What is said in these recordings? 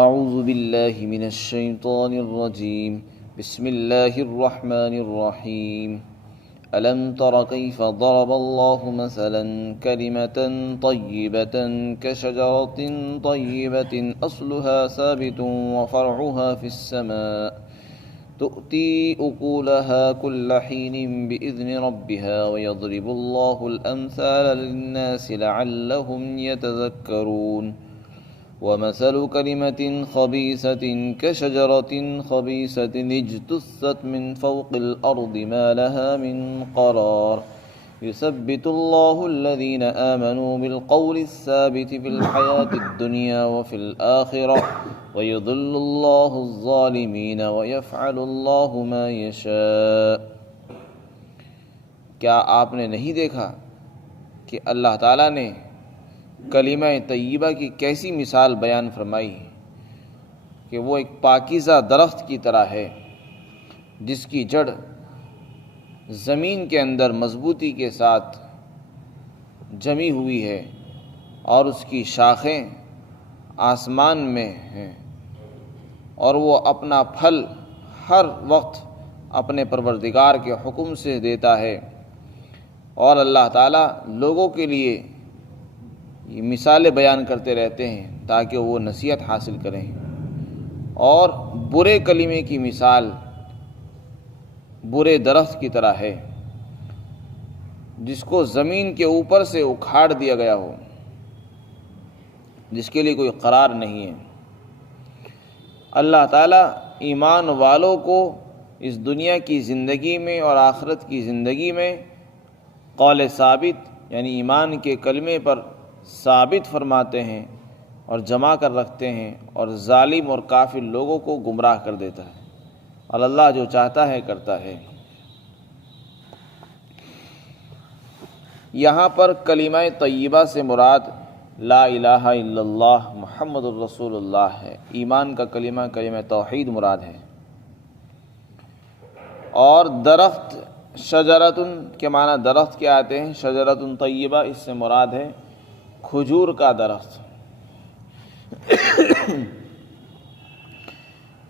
اعوذ باللہ من الشیطان الرجیم بسم اللہ الرحمن الرحیم ألم تر كيف ضرب الله مثلا كلمة طيبة كشجرة طيبة أصلها ثابت وفرعها في السماء تؤتي أكلها كل حين بإذن ربها ويضرب الله الأمثال للناس لعلهم يتذكرون ومثل كلمة خبيثة كشجرة خبيثة اجتثت من فوق الأرض ما لها من قرار يثبت الله الذين آمنوا بالقول الثابت في الحياة الدنيا وفي الآخرة ويضل الله الظالمين ويفعل الله ما يشاء۔ کیا آپ نے نہیں دیکھا کہ اللہ تعالیٰ نے کلمہ طیبہ کی کیسی مثال بیان فرمائی ہے کہ وہ ایک پاکیزہ درخت کی طرح ہے جس کی جڑ زمین کے اندر مضبوطی کے ساتھ جمی ہوئی ہے اور اس کی شاخیں آسمان میں ہیں، اور وہ اپنا پھل ہر وقت اپنے پروردگار کے حکم سے دیتا ہے، اور اللہ تعالیٰ لوگوں کے لیے یہ مثالیں بیان کرتے رہتے ہیں تاکہ وہ نصیحت حاصل کریں۔ اور برے کلمے کی مثال برے درخت کی طرح ہے جس کو زمین کے اوپر سے اکھاڑ دیا گیا ہو، جس کے لیے کوئی قرار نہیں ہے۔ اللہ تعالیٰ ایمان والوں کو اس دنیا کی زندگی میں اور آخرت کی زندگی میں قول ثابت یعنی ایمان کے کلمے پر ثابت فرماتے ہیں اور جمع کر رکھتے ہیں، اور ظالم اور کافر لوگوں کو گمراہ کر دیتا ہے، اور اللہ جو چاہتا ہے کرتا ہے۔ یہاں پر کلمہ طیبہ سے مراد لا الہ الا اللہ محمد الرسول اللہ ہے۔ ایمان کا کلمہ کلمہ توحید مراد ہے۔ اور درخت شجرتن کے معنی درخت کے آتے ہیں، شجرتن طیبہ اس سے مراد ہے کھجور کا درخت۔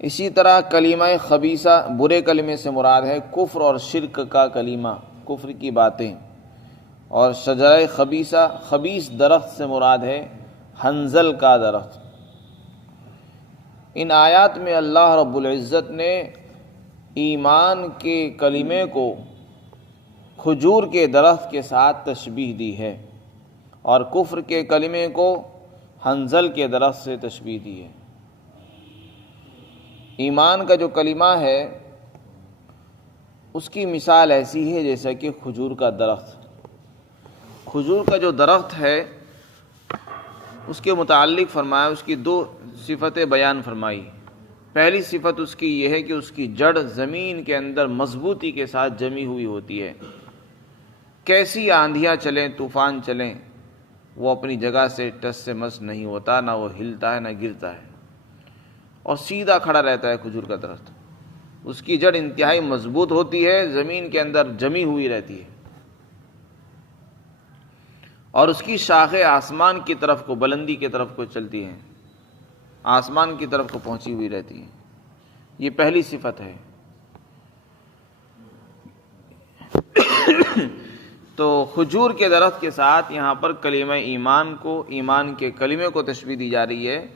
اسی طرح کلمہ خبیثہ برے کلمے سے مراد ہے کفر اور شرک کا کلمہ، کفر کی باتیں۔ اور شجرہ خبیثہ خبیث درخت سے مراد ہے حنظل کا درخت۔ ان آیات میں اللہ رب العزت نے ایمان کے کلمے کو کھجور کے درخت کے ساتھ تشبیہ دی ہے، اور کفر کے کلمے کو حنظل کے درخت سے تشبیہ دی ہے۔ ایمان کا جو کلمہ ہے اس کی مثال ایسی ہے جیسا کہ کھجور کا درخت۔ کھجور کا جو درخت ہے اس کے متعلق فرمایا، اس کی دو صفتیں بیان فرمائی۔ پہلی صفت اس کی یہ ہے کہ اس کی جڑ زمین کے اندر مضبوطی کے ساتھ جمی ہوئی ہوتی ہے، کیسی آندھیاں چلیں طوفان چلیں وہ اپنی جگہ سے ٹس سے مس نہیں ہوتا، نہ وہ ہلتا ہے نہ گرتا ہے، اور سیدھا کھڑا رہتا ہے کھجور کا درخت۔ اس کی جڑ انتہائی مضبوط ہوتی ہے، زمین کے اندر جمی ہوئی رہتی ہے، اور اس کی شاخیں آسمان کی طرف کو، بلندی کی طرف کو چلتی ہیں، آسمان کی طرف کو پہنچی ہوئی رہتی ہیں۔ یہ پہلی صفت ہے۔ تو کھجور کے درخت کے ساتھ یہاں پر کلمہ ایمان کو، ایمان کے کلمے کو تشبیہ دی جا رہی ہے،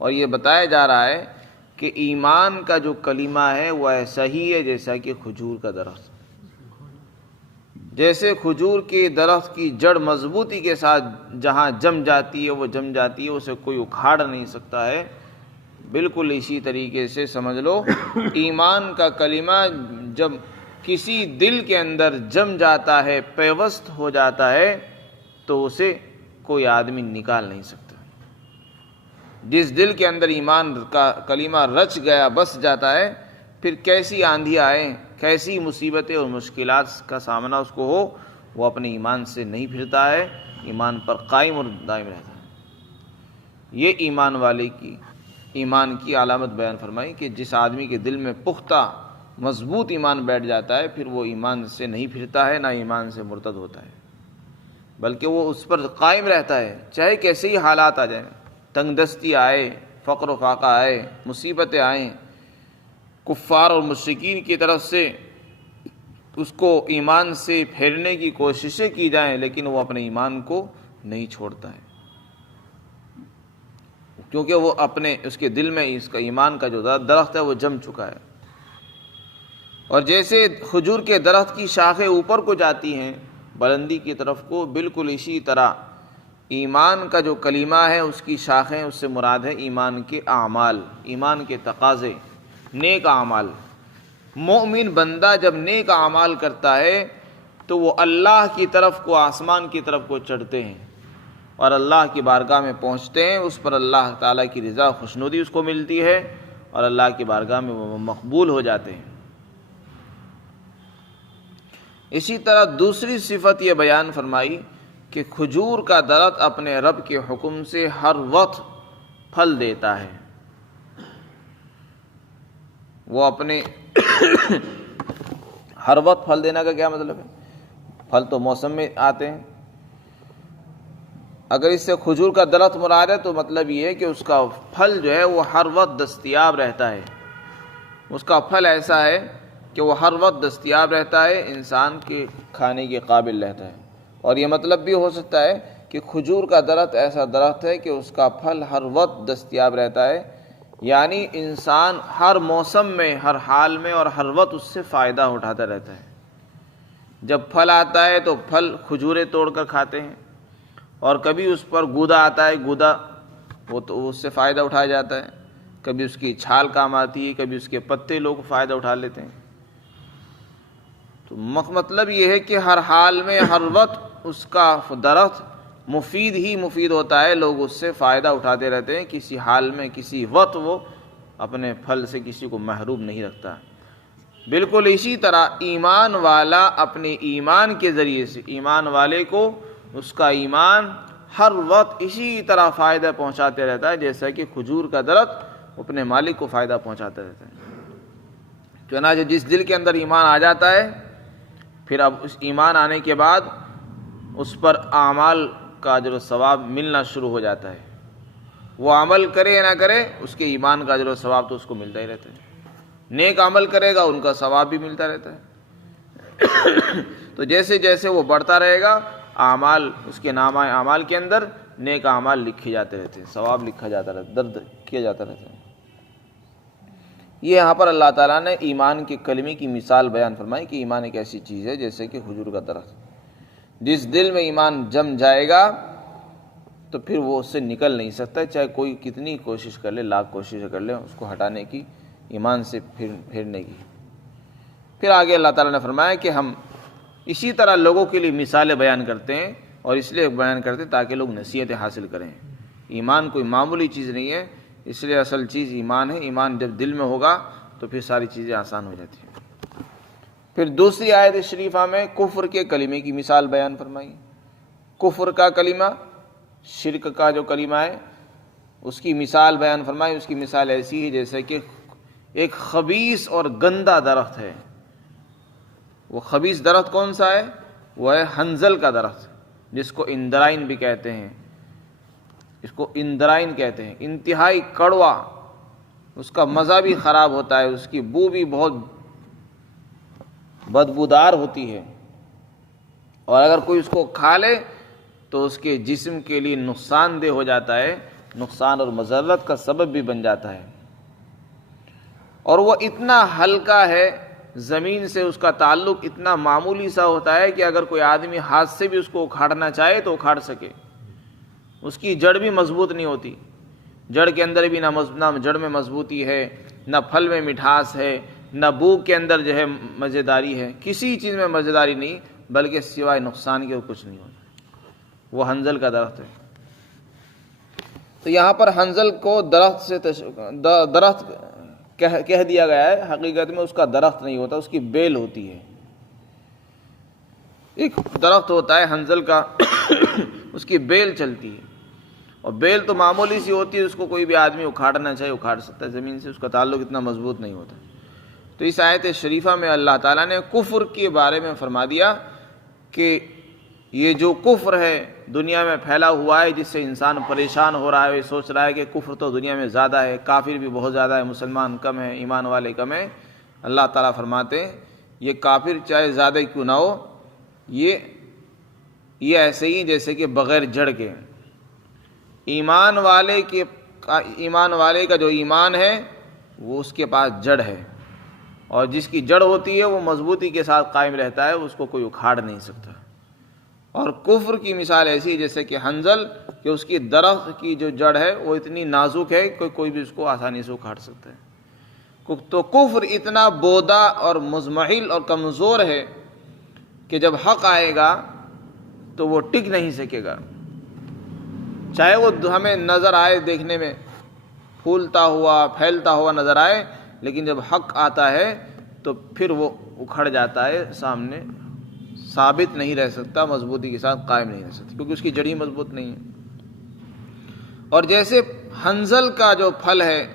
اور یہ بتایا جا رہا ہے کہ ایمان کا جو کلمہ ہے وہ ایسا ہی ہے جیسا کہ کھجور کا درخت۔ جیسے کھجور کے درخت کی جڑ مضبوطی کے ساتھ جہاں جم جاتی ہے وہ جم جاتی ہے، اسے کوئی اکھاڑ نہیں سکتا ہے، بالکل اسی طریقے سے سمجھ لو ایمان کا کلمہ جب کسی دل کے اندر جم جاتا ہے، پیوست ہو جاتا ہے، تو اسے کوئی آدمی نکال نہیں سکتا۔ جس دل کے اندر ایمان کا کلمہ رچ گیا، بس جاتا ہے، پھر کیسی آندھی آئے، کیسی مصیبتیں اور مشکلات کا سامنا اس کو ہو، وہ اپنے ایمان سے نہیں پھرتا ہے، ایمان پر قائم اور دائم رہتا ہے۔ یہ ایمان والے کی ایمان کی علامت بیان فرمائی کہ جس آدمی کے دل میں پختہ مضبوط ایمان بیٹھ جاتا ہے، پھر وہ ایمان سے نہیں پھرتا ہے، نہ ایمان سے مرتد ہوتا ہے، بلکہ وہ اس پر قائم رہتا ہے، چاہے کیسے ہی حالات آ جائیں، تنگ دستی آئے، فقر و فاقہ آئے، مصیبتیں آئیں کفار اور مشرکین کی طرف سے، اس کو ایمان سے پھیرنے کی کوششیں کی جائیں، لیکن وہ اپنے ایمان کو نہیں چھوڑتا ہے، کیونکہ وہ اس کے دل میں اس کا ایمان کا جو درخت ہے وہ جم چکا ہے۔ اور جیسے کھجور کے درخت کی شاخیں اوپر کو جاتی ہیں بلندی کی طرف کو، بالکل اسی طرح ایمان کا جو کلمہ ہے اس کی شاخیں، اس سے مراد ہے ایمان کے اعمال، ایمان کے تقاضے، نیک اعمال۔ مومن بندہ جب نیک اعمال کرتا ہے تو وہ اللہ کی طرف کو، آسمان کی طرف کو چڑھتے ہیں اور اللہ کی بارگاہ میں پہنچتے ہیں، اس پر اللہ تعالیٰ کی رضا خوشنودی اس کو ملتی ہے اور اللہ کی بارگاہ میں وہ مقبول ہو جاتے ہیں۔ اسی طرح دوسری صفت یہ بیان فرمائی کہ کھجور کا درخت اپنے رب کے حکم سے ہر وقت پھل دیتا ہے۔ وہ اپنے ہر وقت پھل دینا کا کیا مطلب ہے؟ پھل تو موسم میں آتے ہیں۔ اگر اس سے کھجور کا درخت مراد ہے تو مطلب یہ ہے کہ اس کا پھل جو ہے وہ ہر وقت دستیاب رہتا ہے، اس کا پھل ایسا ہے کہ وہ ہر وقت دستیاب رہتا ہے، انسان کے کھانے کے قابل رہتا ہے۔ اور یہ مطلب بھی ہو سکتا ہے کہ کھجور کا درخت ایسا درخت ہے کہ اس کا پھل ہر وقت دستیاب رہتا ہے، یعنی انسان ہر موسم میں، ہر حال میں اور ہر وقت اس سے فائدہ اٹھاتا رہتا ہے۔ جب پھل آتا ہے تو پھل کھجوریں توڑ کر کھاتے ہیں، اور کبھی اس پر گودا آتا ہے، گودا وہ تو اس سے فائدہ اٹھایا جاتا ہے، کبھی اس کی چھال کام آتی ہے، کبھی اس کے پتے لوگ فائدہ اٹھا لیتے ہیں۔ تو مطلب یہ ہے کہ ہر حال میں، ہر وقت اس کا درخت مفید ہی مفید ہوتا ہے، لوگ اس سے فائدہ اٹھاتے رہتے ہیں، کسی حال میں، کسی وقت وہ اپنے پھل سے کسی کو محروم نہیں رکھتا۔ بالکل اسی طرح ایمان والا اپنے ایمان کے ذریعے سے، ایمان والے کو اس کا ایمان ہر وقت اسی طرح فائدہ پہنچاتے رہتا ہے جیسا کہ کھجور کا درخت اپنے مالک کو فائدہ پہنچاتا رہتا ہے۔ چنانچہ جس دل کے اندر ایمان آ جاتا ہے، پھر اب اس ایمان آنے کے بعد اس پر اعمال کا اجر و ثواب ملنا شروع ہو جاتا ہے۔ وہ عمل کرے یا نہ کرے، اس کے ایمان کا اجر و ثواب تو اس کو ملتا ہی رہتا ہے۔ نیک عمل کرے گا ان کا ثواب بھی ملتا رہتا ہے۔ تو جیسے جیسے وہ بڑھتا رہے گا، اعمال اس کے نامہ اعمال کے اندر نیک اعمال لکھے جاتے رہتے ہیں، ثواب لکھا جاتا رہتا ہے، درد کیا جاتا رہتا ہے۔ یہ یہاں پر اللہ تعالیٰ نے ایمان کے کلمے کی مثال بیان فرمائی کہ ایمان ایک ایسی چیز ہے جیسے کہ کھجور کا درخت، جس دل میں ایمان جم جائے گا تو پھر وہ اس سے نکل نہیں سکتا، چاہے کوئی کتنی کوشش کر لے، لاکھ کوشش کر لے اس کو ہٹانے کی، ایمان سے پھیرنے کی۔ پھر آگے اللہ تعالیٰ نے فرمایا کہ ہم اسی طرح لوگوں کے لیے مثالیں بیان کرتے ہیں، اور اس لیے بیان کرتے ہیں تاکہ لوگ نصیحتیں حاصل کریں۔ ایمان کوئی معمولی چیز نہیں ہے، اس لیے اصل چیز ایمان ہے۔ ایمان جب دل میں ہوگا تو پھر ساری چیزیں آسان ہو جاتی ہیں۔ پھر دوسری آیت شریفہ میں کفر کے کلمے کی مثال بیان فرمائی۔ کفر کا کلمہ، شرک کا جو کلمہ ہے، اس کی مثال بیان فرمائی۔ اس کی مثال ایسی ہے جیسے کہ ایک خبیث اور گندا درخت ہے۔ وہ خبیث درخت کون سا ہے؟ وہ ہے حنظل کا درخت، جس کو اندرائن بھی کہتے ہیں، اس کو اندرائن کہتے ہیں۔ انتہائی کڑوا، اس کا مزہ بھی خراب ہوتا ہے، اس کی بو بھی بہت بدبودار ہوتی ہے، اور اگر کوئی اس کو کھا لے تو اس کے جسم کے لیے نقصان دہ ہو جاتا ہے، نقصان اور مضرت کا سبب بھی بن جاتا ہے۔ اور وہ اتنا ہلکا ہے، زمین سے اس کا تعلق اتنا معمولی سا ہوتا ہے کہ اگر کوئی آدمی ہاتھ سے بھی اس کو اکھاڑنا چاہے تو اکھاڑ سکے۔ اس کی جڑ بھی مضبوط نہیں ہوتی، جڑ کے اندر بھی نہ جڑ میں مضبوطی ہے، نہ پھل میں مٹھاس ہے، نہ بو کے اندر جو ہے مزیداری ہے، کسی چیز میں مزیداری نہیں، بلکہ سوائے نقصان کے کچھ نہیں ہوتا۔ وہ حنظل کا درخت ہے۔ تو یہاں پر حنظل کو درخت کہہ دیا گیا ہے، حقیقت میں اس کا درخت نہیں ہوتا، اس کی بیل ہوتی ہے۔ ایک درخت ہوتا ہے حنظل کا، اس کی بیل چلتی ہے، اور بیل تو معمولی سی ہوتی ہے، اس کو کوئی بھی آدمی اکھاڑنا چاہے اکھاڑ سکتا ہے زمین سے، اس کا تعلق اتنا مضبوط نہیں ہوتا۔ تو اس آیت شریفہ میں اللہ تعالیٰ نے کفر کے بارے میں فرما دیا کہ یہ جو کفر ہے دنیا میں پھیلا ہوا ہے، جس سے انسان پریشان ہو رہا ہے، وہ سوچ رہا ہے کہ کفر تو دنیا میں زیادہ ہے، کافر بھی بہت زیادہ ہے، مسلمان کم ہیں، ایمان والے کم ہیں، اللہ تعالیٰ فرماتے ہیں یہ کافر چاہے زیادہ کیوں نہ ہو، یہ ایسے ہی جیسے کہ بغیر جڑ کے، ایمان والے کا جو ایمان ہے وہ اس کے پاس جڑ ہے، اور جس کی جڑ ہوتی ہے وہ مضبوطی کے ساتھ قائم رہتا ہے، اس کو کوئی اکھاڑ نہیں سکتا۔ اور کفر کی مثال ایسی جیسے کہ حنظل، کہ اس کی درخت کی جو جڑ ہے وہ اتنی نازک ہے کہ کوئی بھی اس کو آسانی سے اکھاڑ سکتا ہے۔ تو کفر اتنا بودا اور مزمحل اور کمزور ہے کہ جب حق آئے گا تو وہ ٹک نہیں سکے گا، چاہے وہ ہمیں نظر آئے، دیکھنے میں پھولتا ہوا پھیلتا ہوا نظر آئے، لیکن جب حق آتا ہے تو پھر وہ اکھڑ جاتا ہے، سامنے ثابت نہیں رہ سکتا، مضبوطی کے ساتھ قائم نہیں رہ سکتا، کیونکہ اس کی جڑی مضبوط نہیں ہے۔ اور جیسے حنظل کا جو پھل ہے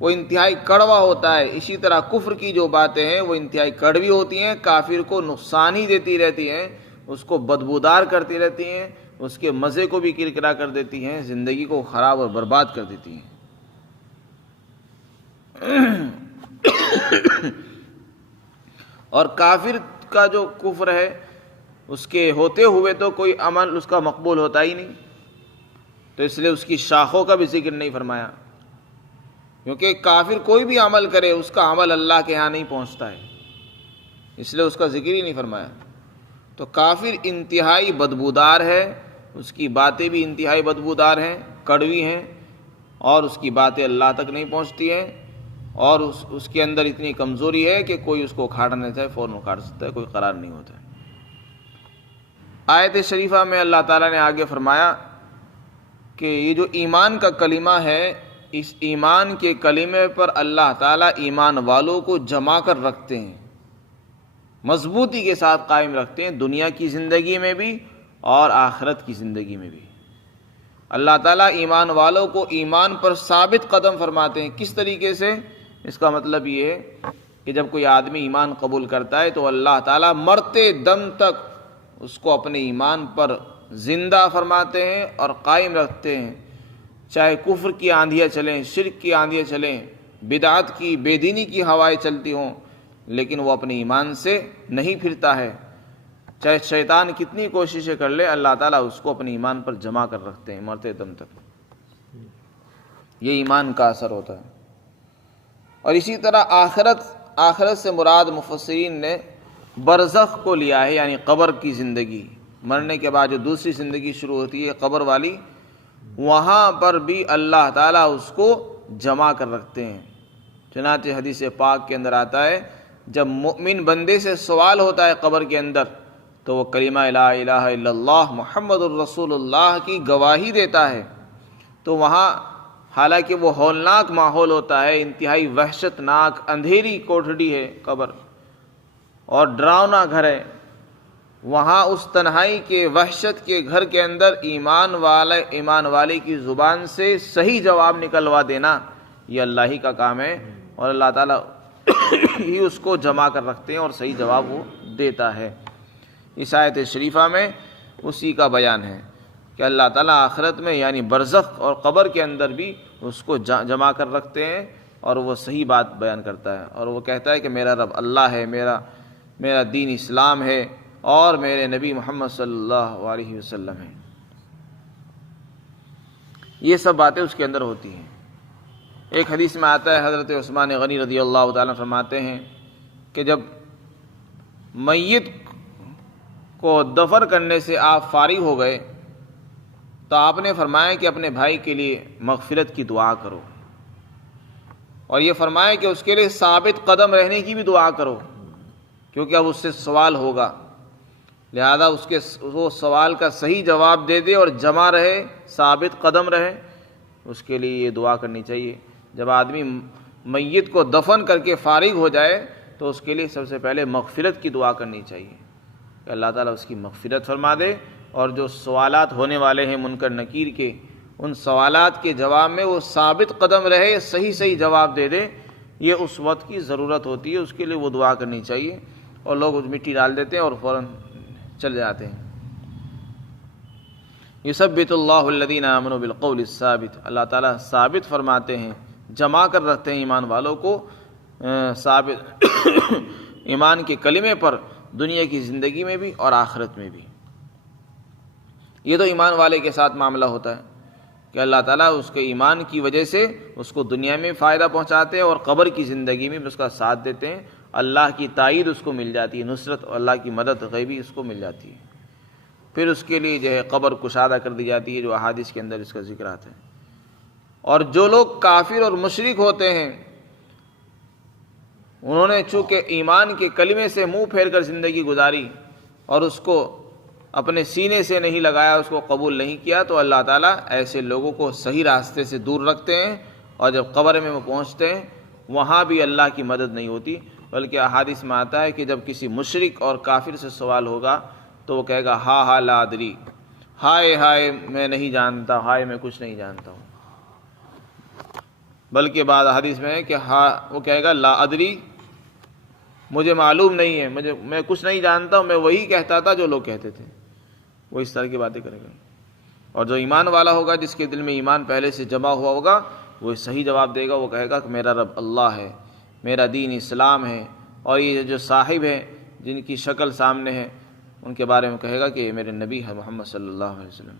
وہ انتہائی کڑوا ہوتا ہے، اسی طرح کفر کی جو باتیں ہیں وہ انتہائی کڑوی ہوتی ہیں، کافر کو نقصان ہی دیتی رہتی ہیں، اس کو بدبودار کرتی رہتی ہیں، اس کے مزے کو بھی کرکرا کر دیتی ہیں، زندگی کو خراب اور برباد کر دیتی ہیں۔ اور کافر کا جو کفر ہے اس کے ہوتے ہوئے تو کوئی عمل اس کا مقبول ہوتا ہی نہیں، تو اس لیے اس کی شاخوں کا بھی ذکر نہیں فرمایا، کیونکہ کافر کوئی بھی عمل کرے اس کا عمل اللہ کے ہاں نہیں پہنچتا ہے، اس لیے اس کا ذکر ہی نہیں فرمایا۔ تو کافر انتہائی بدبودار ہے، اس کی باتیں بھی انتہائی بدبودار ہیں، کڑوی ہیں، اور اس کی باتیں اللہ تک نہیں پہنچتی ہیں، اور اس کے اندر اتنی کمزوری ہے کہ کوئی اس کو اکھاڑنا چاہے فوراً اکھاڑ سکتا ہے، کوئی قرار نہیں ہوتا ہے۔ آیت شریفہ میں اللہ تعالیٰ نے آگے فرمایا کہ یہ جو ایمان کا کلمہ ہے، اس ایمان کے کلمے پر اللہ تعالیٰ ایمان والوں کو جما کر رکھتے ہیں، مضبوطی کے ساتھ قائم رکھتے ہیں، دنیا کی زندگی میں بھی اور آخرت کی زندگی میں بھی۔ اللہ تعالیٰ ایمان والوں کو ایمان پر ثابت قدم فرماتے ہیں۔ کس طریقے سے؟ اس کا مطلب یہ ہے کہ جب کوئی آدمی ایمان قبول کرتا ہے تو اللہ تعالیٰ مرتے دم تک اس کو اپنے ایمان پر زندہ فرماتے ہیں اور قائم رکھتے ہیں، چاہے کفر کی آندھیاں چلیں، شرک کی آندھیاں چلیں، بدعت کی، بے دینی کی ہوائیں چلتی ہوں، لیکن وہ اپنے ایمان سے نہیں پھرتا ہے، چاہے شیطان کتنی کوششیں کر لے، اللہ تعالیٰ اس کو اپنے ایمان پر جمع کر رکھتے ہیں مرتے دم تک۔ یہ ایمان کا اثر ہوتا ہے۔ اور اسی طرح آخرت سے مراد مفسرین نے برزخ کو لیا ہے، یعنی قبر کی زندگی، مرنے کے بعد جو دوسری زندگی شروع ہوتی ہے قبر والی، وہاں پر بھی اللہ تعالیٰ اس کو جمع کر رکھتے ہیں۔ چنانچہ حدیث پاک کے اندر آتا ہے جب مؤمن بندے سے سوال ہوتا ہے قبر کے اندر تو وہ کلمہ لا الہ الا اللہ محمد الرسول اللہ کی گواہی دیتا ہے، تو وہاں حالانکہ وہ ہولناک ماحول ہوتا ہے، انتہائی وحشت ناک اندھیری کوٹھڑی ہے قبر اور ڈراؤنا گھر ہے، وہاں اس تنہائی کے وحشت کے گھر کے اندر ایمان والے کی زبان سے صحیح جواب نکلوا دینا یہ اللہ ہی کا کام ہے، اور اللہ تعالیٰ ہی اس کو جمع کر رکھتے ہیں اور صحیح جواب وہ دیتا ہے۔ اس آیت شریفہ میں اسی کا بیان ہے کہ اللہ تعالیٰ آخرت میں یعنی برزخ اور قبر کے اندر بھی اس کو جمع کر رکھتے ہیں، اور وہ صحیح بات بیان کرتا ہے، اور وہ کہتا ہے کہ میرا رب اللہ ہے، میرا دین اسلام ہے، اور میرے نبی محمد صلی اللہ علیہ وسلم ہیں۔ یہ سب باتیں اس کے اندر ہوتی ہیں۔ ایک حدیث میں آتا ہے حضرت عثمان غنی رضی اللہ تعالیٰ فرماتے ہیں کہ جب میت کو دفن کرنے سے آپ فارغ ہو گئے تو آپ نے فرمایا کہ اپنے بھائی کے لیے مغفرت کی دعا کرو، اور یہ فرمایا کہ اس کے لیے ثابت قدم رہنے کی بھی دعا کرو، کیونکہ اب اس سے سوال ہوگا، لہذا وہ سوال کا صحیح جواب دے دے اور جمع رہے، ثابت قدم رہے، اس کے لیے یہ دعا کرنی چاہیے۔ جب آدمی میت کو دفن کر کے فارغ ہو جائے تو اس کے لیے سب سے پہلے مغفرت کی دعا کرنی چاہیے کہ اللہ تعالیٰ اس کی مغفرت فرما دے، اور جو سوالات ہونے والے ہیں منکر نکیر کے، ان سوالات کے جواب میں وہ ثابت قدم رہے، صحیح جواب دے دے، یہ اس وقت کی ضرورت ہوتی ہے، اس کے لیے وہ دعا کرنی چاہیے، اور لوگ اس مٹی ڈال دیتے ہیں اور فوراً چل جاتے ہیں۔ یثبت اللہ الذین آمنوا بالقول الثابت، اللہ تعالیٰ ثابت فرماتے ہیں، جمع کر رکھتے ہیں ایمان والوں کو ثابت ایمان کے کلمے پر، دنیا کی زندگی میں بھی اور آخرت میں بھی۔ یہ تو ایمان والے کے ساتھ معاملہ ہوتا ہے کہ اللہ تعالیٰ اس کے ایمان کی وجہ سے اس کو دنیا میں فائدہ پہنچاتے ہیں اور قبر کی زندگی میں بھی اس کا ساتھ دیتے ہیں، اللہ کی تائید اس کو مل جاتی ہے، نصرت اور اللہ کی مدد غیبی اس کو مل جاتی ہے، پھر اس کے لیے جو ہے قبر کشادہ کر دی جاتی ہے، جو احادیث کے اندر اس کا ذکر آتا ہے۔ اور جو لوگ کافر اور مشرک ہوتے ہیں، انہوں نے چونکہ ایمان کے کلمے سے منہ پھیر کر زندگی گزاری اور اس کو اپنے سینے سے نہیں لگایا، اس کو قبول نہیں کیا، تو اللہ تعالیٰ ایسے لوگوں کو صحیح راستے سے دور رکھتے ہیں، اور جب قبر میں وہ پہنچتے ہیں وہاں بھی اللہ کی مدد نہیں ہوتی، بلکہ احادیث میں آتا ہے کہ جب کسی مشرک اور کافر سے سوال ہوگا تو وہ کہے گا ہا لا ادری، ہائے ہائے میں نہیں جانتا، ہائے میں کچھ نہیں جانتا ہوں۔ بلکہ بعض حدیث میں ہے کہ وہ کہے گا لا ادری، مجھے معلوم نہیں ہے، میں کچھ نہیں جانتا ہوں، میں وہی کہتا تھا جو لوگ کہتے تھے، وہ اس طرح کی باتیں کرے گا۔ اور جو ایمان والا ہوگا، جس کے دل میں ایمان پہلے سے جمع ہوا ہوگا، وہ صحیح جواب دے گا، وہ کہے گا کہ میرا رب اللہ ہے، میرا دین اسلام ہے، اور یہ جو صاحب ہیں جن کی شکل سامنے ہے ان کے بارے میں کہے گا کہ یہ میرے نبی ہے محمد صلی اللہ علیہ وسلم۔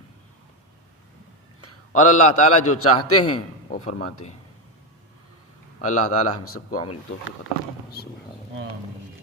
اور اللہ تعالیٰ جو چاہتے ہیں وہ فرماتے ہیں۔ اللہ تعالیٰ ہم سب کو عمل توفیق عطا فرمائے۔